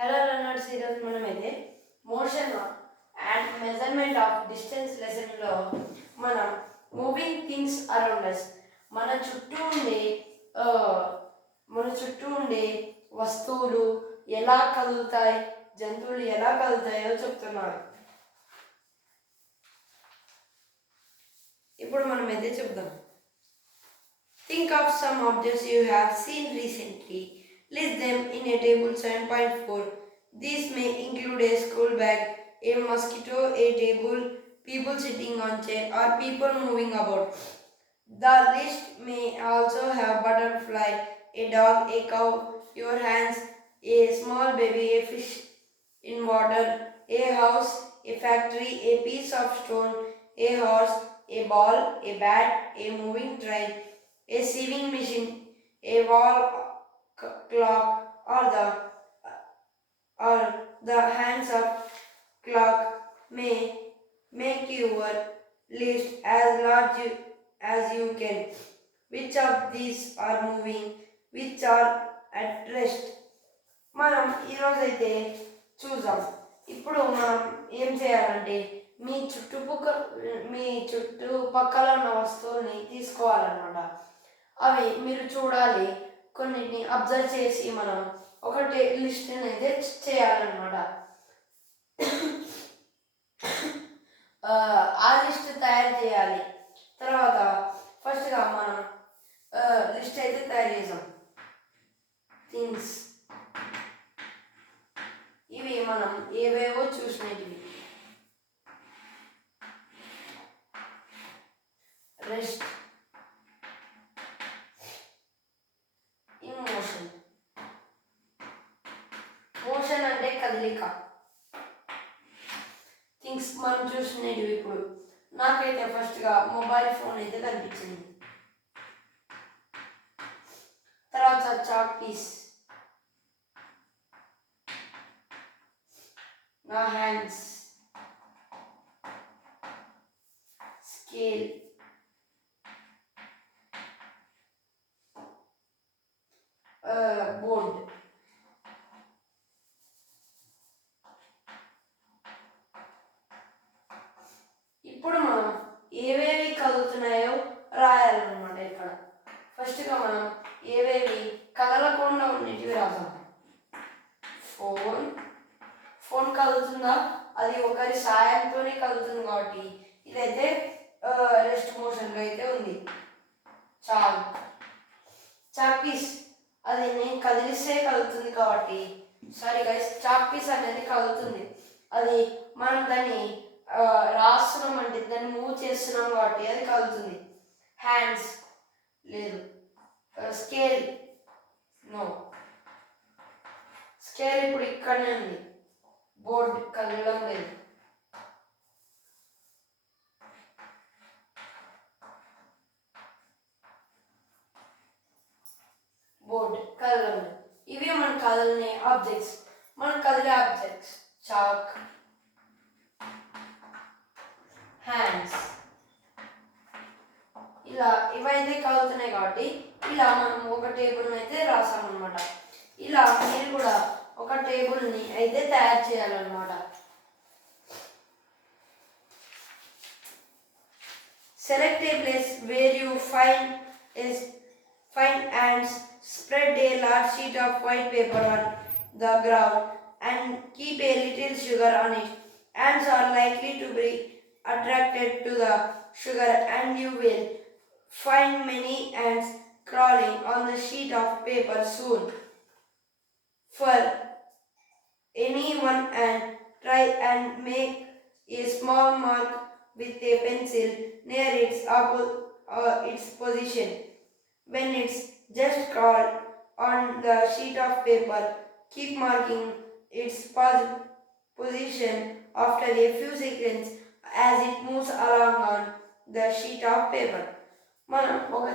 Hello learners, ఈరోజు మనమైతే motion and measurement of distance లెసన్లో మనం మూవింగ్ థింగ్స్ అరౌండ్ అస్ మన చుట్టూ ఉండే మన చుట్టూ ఉండే వస్తువులు ఎలా కదులుతాయి, జంతువులు ఎలా కదులుతాయో చెప్తున్నారు. ఇప్పుడు మనమైతే చెప్దాం. Think of some objects you have seen recently. List them in a table 7.4. These may include a school bag, a mosquito, a table, people sitting on chair, or people moving about. The list may also have butterfly, a dog, a cow, your hands, a small baby, a fish in water, a house, a factory, a piece of stone, a horse, a ball, a bat, a moving train, a sewing machine, a wall clock, or the hands of clock may make your list as large as you can. Which of these are moving? Which are at rest? మనం ఈరోజైతే చూద్దాం. ఇప్పుడు మనం ఏం చేయాలంటే మీ చుట్టుపక్కల ఉన్న వస్తువుల్ని తీసుకోవాలన్నమాట. అవి మీరు చూడాలి, కొన్నిటిని అబ్జర్వ్ చేసి మనం ఒకటి లిస్ట్ని అయితే చేయాలన్నమాట. ఆ లిస్ట్ తయారు చేయాలి. తర్వాత ఫస్ట్గా మనం లిస్ట్ అయితే తయారు చేసాం. థింగ్స్ ఇవి మనం ఏవేవో చూసినవి. Rest, in motion. మోషన్ అంటే కదలిక. థింగ్స్ మనం చూసినవి. ఇప్పుడు నాకైతే ఫస్ట్గా మొబైల్ ఫోన్ అయితే కనిపించింది. తర్వాత చాక్ పీస్, నా హ్యాండ్స్, స్కేల్, బోర్డ్. ఇప్పుడు మనం ఏవేవి కదులుతున్నాయో రాయాలన్నమాట. ఇక్కడ ఫస్ట్గా మనం ఏవేవి కదలకుండా ఉండేటివి రాసాం. ఫోన్ కదులుతుందా? అది ఒకరి సాయంతోనే కదులుతుంది కాబట్టి ఇదైతే రెస్ట్ మోషన్లో అయితే ఉంది. చాక్ పీస్ అది నేను కదిలిస్తే కదులుతుంది కాబట్టి సారీ గైస్, చాక్ పీస్ అనేది కదులుతుంది. అది మనం దాన్ని రాస్తున్నాం అంటే దాన్ని మూవ్ చేస్తున్నాం కాబట్టి అది కదులుతుంది. హ్యాండ్స్ లేదు. స్కేల్ నో, స్కేల్ ఇప్పుడు ఇక్కడనే ఉంది. బోర్డ్ కదలడం లేదు. బోర్డ్ కదలడం లేదు. ఇవి మన కదలనే ఆబ్జెక్ట్స్. మన కదిలే ఆబ్జెక్ట్స్ చాక్, హ్యాండ్స్. ఇలా ఇవైతే కదులుతున్నాయి కాబట్టి ఇలా మనం ఒక టేబుల్ని అయితే రాసామన్నమాట. ఇలా మీరు కూడా ఒక టేబుల్ని అయితే తయారు చేయాలన్నమాట. Select A place where you find and spread a large sheet of white paper on the ground and keep a little sugar on it. Ants are likely to be attracted to the sugar and you will find many ants crawling on the sheet of paper soon. For anyone and try and make a small mark with a pencil near its position. When it's just crawled on the sheet of paper, keep marking its position after a few seconds as it moves along on the sheet of paper. మనం ఒక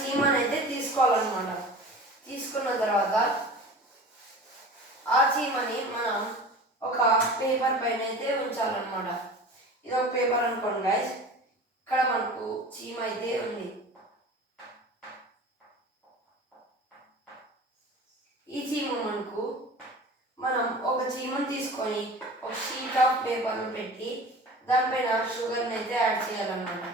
చీమని అయితే తీసుకోవాలన్నమాట. తీసుకున్న తర్వాత ఆ చీమని మనం ఒక paper పైన అయితే ఉంచాలన్నమాట. ఇది ఒక పేపర్ అనుకోండి గైస్. ఇక్కడ మనకు చీమ అయితే ఉంది. ఈ చీమ మనకు మనం ఒక చీమను తీసుకొని ఒక షీట్ ఆఫ్ పేపర్ను పెట్టి దానిపైన షుగర్ని అయితే యాడ్ చేయాలన్నమాట.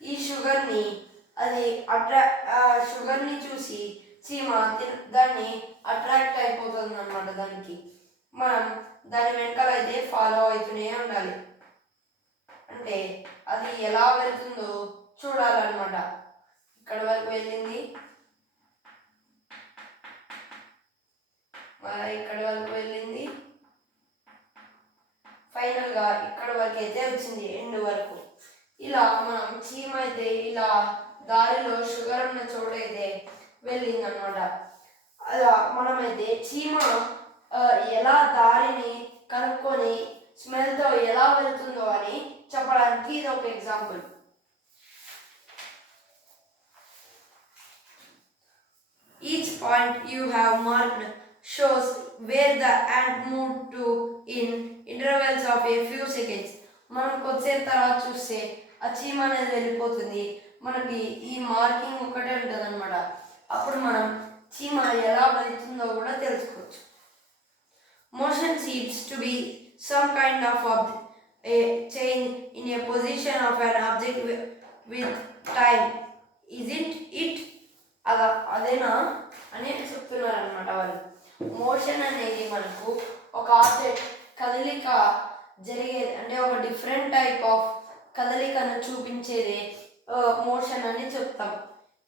ఈ షుగర్ని అది షుగర్ని చూసి చీమ దాన్ని అట్రాక్ట్ అయిపోతుంది అనమాట. దానికి మనం దాని వెనకాల అయితే ఫాలో అవుతూనే ఉండాలి. అంటే అది ఎలా వెళ్తుందో చూడాలన్నమాట. ఇక్కడ వరకు వెళ్ళింది, ఇక్కడ వరకు వెళ్ళింది, ఫైనల్గా ఇక్కడ వరకు అయితే వచ్చింది, ఎండ్ వరకు. ఇలా మనం చీమ అయితే ఇలా దారిలో షుగర్ ఉన్న చోటైతే వెళ్ళింది అనమాట. అలా మనమైతే చీమ ఎలా దారిని కనుక్కొని స్మెల్తో ఎలా వెళ్తుందో అని చెప్పడానికి ఇది ఒక example. Each point you have marked shows where the ant moved to in intervals of a few seconds. మనం కొద్దిసేపు తర్వాత చూస్తే ఆ చీమ అనేది వెళ్ళిపోతుంది. మనకి ఈ మార్కింగ్ ఒకటే ఉంటుంది అనమాట. అప్పుడు మనం చీమ ఎలా వెళ్తుందో కూడా తెలుసుకోవచ్చు. Motion seems to be some kind of a change in a position of an object with time. Isn't it? అదేనా అని చెప్తున్నారు అనమాట వాళ్ళు. మోషన్ అనేది మనకు ఒక ఆబ్జెక్ట్ కదలిక జరిగేది, అంటే ఒక డిఫరెంట్ టైప్ ఆఫ్ కదలికను చూపించేది మోషన్ అని చెప్తాం.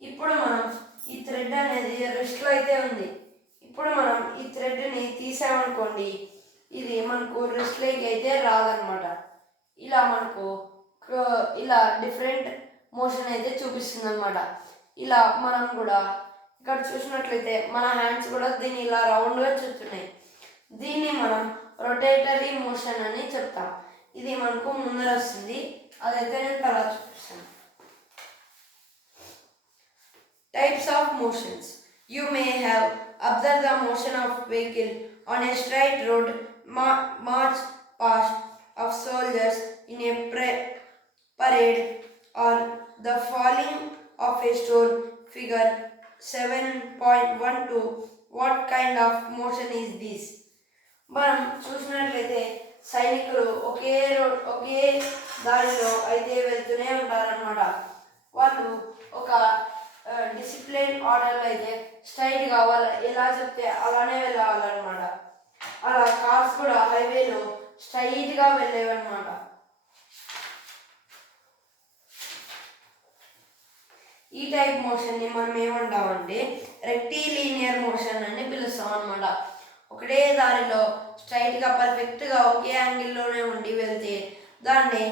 ఇప్పుడు మనం ఈ థ్రెడ్ అనేది రెస్ట్లో అయితే ఉంది. ఇప్పుడు మనం ఈ థ్రెడ్ని తీసామనుకోండి, ఇది మనకు రెస్ట్లోకి అయితే రాదనమాట. ఇలా మనకు ఇలా డిఫరెంట్ మోషన్ అయితే చూపిస్తుంది అనమాట. ఇలా మనం కూడా ఇక్కడ చూసినట్లయితే మన హ్యాండ్స్ కూడా దీన్ని ఇలా రౌండ్గా చూస్తున్నాయి. దీన్ని మనం రొటేటరీ మోషన్ అని చెప్తాం. ఇది మనకు ముందర వస్తుంది, అదైతే నేను తర్వాత చూపిస్తాను. Types of motions. You may have observed the motion of vehicle on a straight road, march past of soldiers in a parade, or the falling of a stone. Figure 7.12. What kind of motion is this? మనం చూసినట్లయితే సైనికులు ఒకే దారిలో అయితే వెళ్తూనే ఉంటారనమాట. వాళ్ళు ఒక discipline ఆర్డర్లో అయితే స్ట్రైట్గా వాళ్ళు ఎలా చెప్తే అలానే వెళ్ళాలన్నమాట. అలా కార్స్ కూడా హైవేలో స్ట్రైట్గా వెళ్ళేవన్నమాట. ఈ టైప్ మోషన్ని మనం ఏమంటామంటే రెక్టిలీనియర్ మోషన్ అని పిలుస్తాం అనమాట. ఒకటే దారిలో స్ట్రైట్గా పర్ఫెక్ట్గా ఒకే యాంగిల్లోనే ఉండి వెళ్తే దాన్ని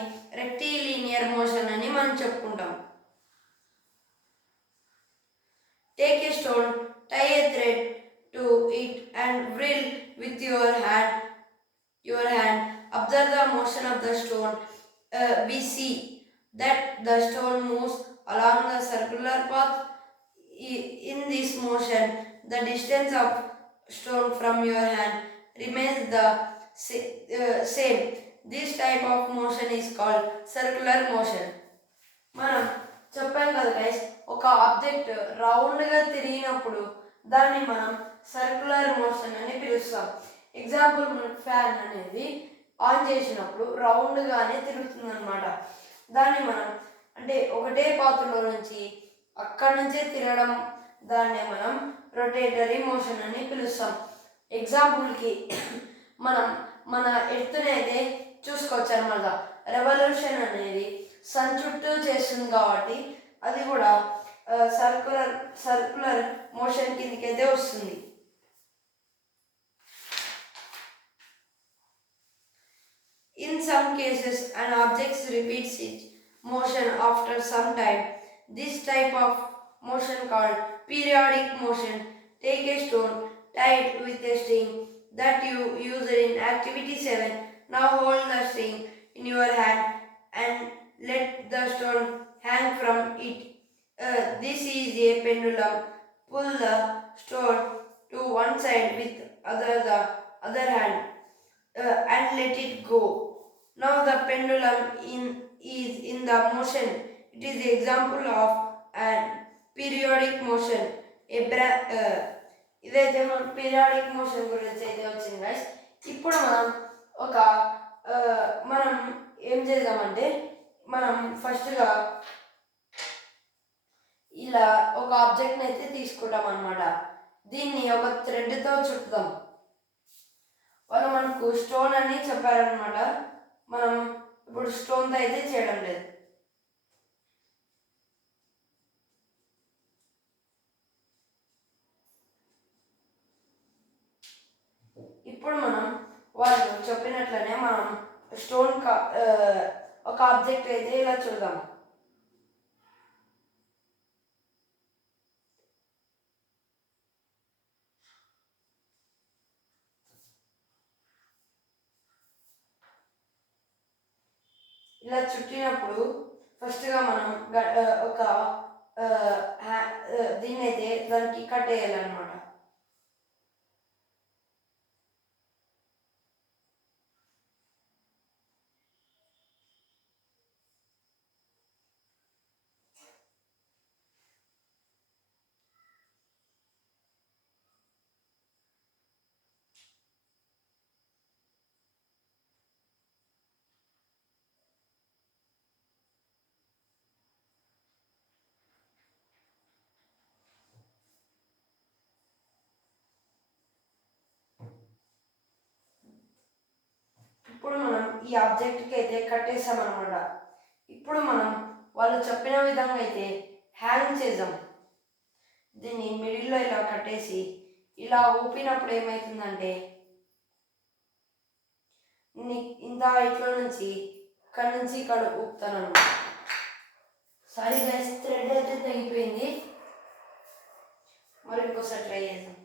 రెక్టిలీనియర్ మోషన్ అని మనం చెప్పుకుంటాం. Take a stone, tie a thread to it and whirl with your hand. Observe the motion of the stone. We see that the stone moves along the circular path. In this motion, the distance of stone from your hand remains the same. This type of motion is called circular motion. మనం చెప్పాం కదా guys, ఒక object రౌండ్గా తిరిగినప్పుడు దాన్ని మనం circular motion అని పిలుస్తాం. ఎగ్జాంపుల్ ఫ్యాన్ అనేది ఆన్ చేసినప్పుడు రౌండ్గానే తిరుగుతుంది అనమాట. దాన్ని మనం అంటే ఒకటే పాత్రలో నుంచి అక్కడి నుంచే తిరగడం, దాన్నే మనం రొటేటరీ మోషన్ అని పిలుస్తాం. ఎగ్జాంపుల్కి మనం మన ఎర్త్నైతే చూసుకోవచ్చు అనమాట. రెవల్యూషన్ అనేది సన్ చుట్టూ చేస్తుంది కాబట్టి అది కూడా సర్క్యులర్ మోషన్ కిందకైతే వస్తుంది. In some cases, an object repeats its motion after some time. This type of motion called periodic motion. Take a stone tied with a string that you used in activity 7. Now hold the string in your hand and let the stone hang from it. This is a pendulum. Pull the stone to one side with the other hand and let it go. Now the pendulum is in the motion. It is an example of an periodic periodic motion ఇదైతే మన periodic motion గురించి అయితే వచ్చింది guys. ఇప్పుడు మనం ఏం చేద్దామంటే మనం ఫస్ట్గా ఇలా ఒక ఆబ్జెక్ట్ని అయితే తీసుకుంటాం అన్నమాట. దీన్ని ఒక థ్రెడ్తో చుట్టుదాం. వాళ్ళు మనకు స్టోన్ అని చెప్పారనమాట. మనం ఇప్పుడు స్టోన్తో అయితే చేయడం లేదు. ఇప్పుడు మనం వాళ్ళు చెప్పినట్లనే మనం స్టోన్ ఒక ఆబ్జెక్ట్ అయితే ఇలా చూద్దాం. ఇలా చుట్టినప్పుడు ఫస్ట్గా మనం ఒక దీన్ని అయితే దానికి కట్టేయాలన్నమాట. ఇప్పుడు మనం ఈ ఆబ్జెక్ట్కి అయితే కట్టేసామన్నమాట. ఇప్పుడు మనం వాళ్ళు చెప్పిన విధంగా అయితే హ్యాంగ్ చేద్దాం. దీన్ని మిడిల్లో ఇలా కట్టేసి ఇలా ఊపినప్పుడు ఏమవుతుందంటే ఇంత హైట్లో నుంచి ఇక్కడ నుంచి ఇక్కడ ఊపుతాను. సారీ గైస్, థ్రెడ్ అయితే తెగిపోయింది. మరి ఇంకోసారి ట్రై చేద్దాం.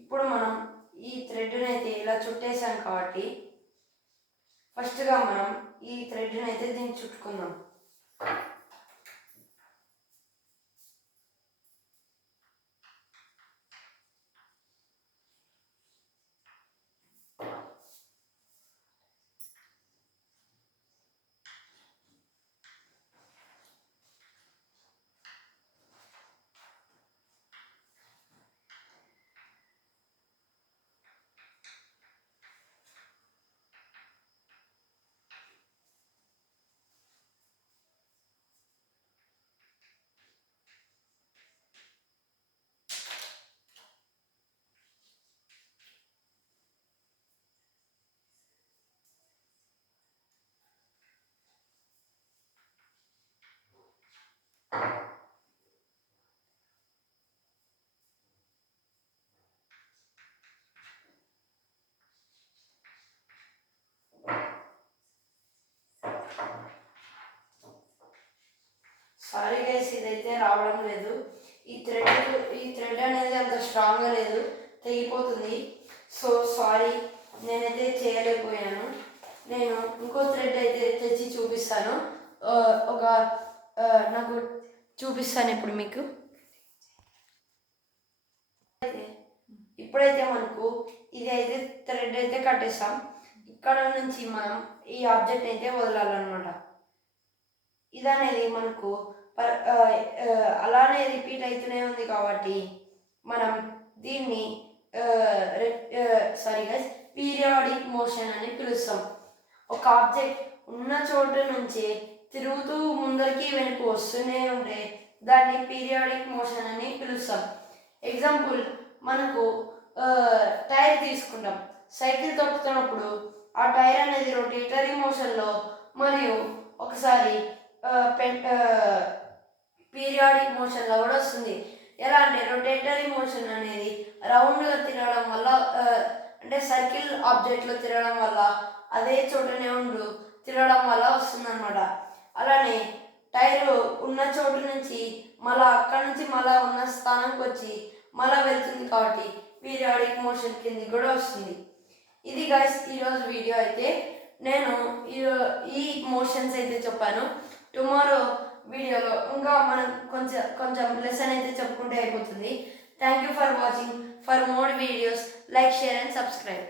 ఇప్పుడు మనం ఈ థ్రెడ్ని అయితే ఇలా చుట్టేసాం కాబట్టి ఫస్ట్గా మనం ఈ థ్రెడ్ని అయితే దీన్ని చుట్టుకుందాం. సారీ గైస్, ఇదైతే రావడం లేదు. ఈ థ్రెడ్ అనేది అంత స్ట్రాంగ్గా లేదు, తెగిపోతుంది. సో సారీ, నేనైతే చేయలేకపోయాను. నేను ఇంకో థ్రెడ్ అయితే తెచ్చి చూపిస్తాను. నాకు చూపిస్తాను ఇప్పుడు మీకు. ఇప్పుడైతే మనకు ఇది అయితే థ్రెడ్ అయితే కట్టేస్తాం. ఇక్కడ నుంచి మనం ఈ ఆబ్జెక్ట్ అయితే వదలాలన్నమాట. ఇదనేది మనకు అలానే రిపీట్ అవుతూనే ఉంది కాబట్టి మనం దీన్ని పీరియాడిక్ మోషన్ అని పిలుస్తాం. ఒక ఆబ్జెక్ట్ ఉన్న చోటు నుంచి తిరుగుతూ ముందరికి వెనుక వస్తూనే ఉంటే దాన్ని పీరియాడిక్ మోషన్ అని పిలుస్తాం. ఎగ్జాంపుల్, మనకు టైర్ తీసుకుంటాం. సైకిల్ తొక్కుతున్నప్పుడు ఆ టైర్ అనేది రొటేటరీ మోషన్లో మరియు ఒకసారి పీరియాడిక్ మోషన్లో కూడా వస్తుంది. ఎలా అంటే రొటేటరీ మోషన్ అనేది రౌండ్గా తిరగడం వల్ల, అంటే సర్కిల్ ఆబ్జెక్ట్లో తిరగడం వల్ల అదే చోటనే తిరగడం వల్ల వస్తుందన్నమాట. అలానే టైరు ఉన్న చోటు నుంచి మళ్ళీ అక్కడి నుంచి మళ్ళీ ఉన్న స్థానానికి వచ్చి మళ్ళీ వెళ్తుంది కాబట్టి పీరియాడిక్ మోషన్ కింద కూడా వస్తుంది. ఇది గైస్ ఈరోజు వీడియో అయితే. నేను ఈ మోషన్స్ అయితే చెప్పాను. టుమారో వీడియోలో ఇంకా మనం కొంచెం లెసన్ అయితే చెప్పుకుంటే అయిపోతుంది. Thank you for watching. For more videos like, share and subscribe.